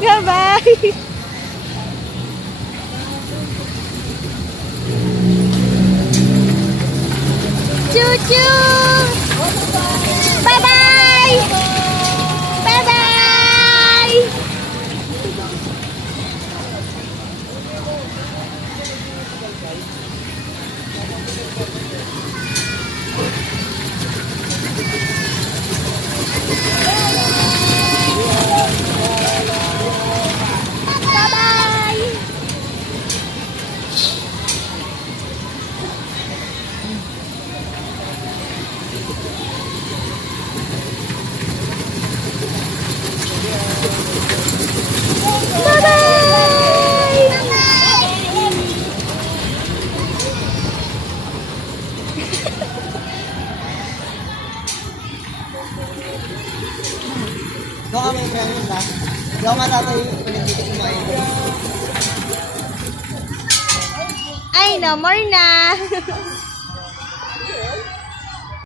Bye-bye. Choo-choo. Bye-bye. Bye-bye. Bye-bye. Doon kami yung ganyan ba? Hindi ako matatay yung pinagtitik mo ngayon. Ay, no more na.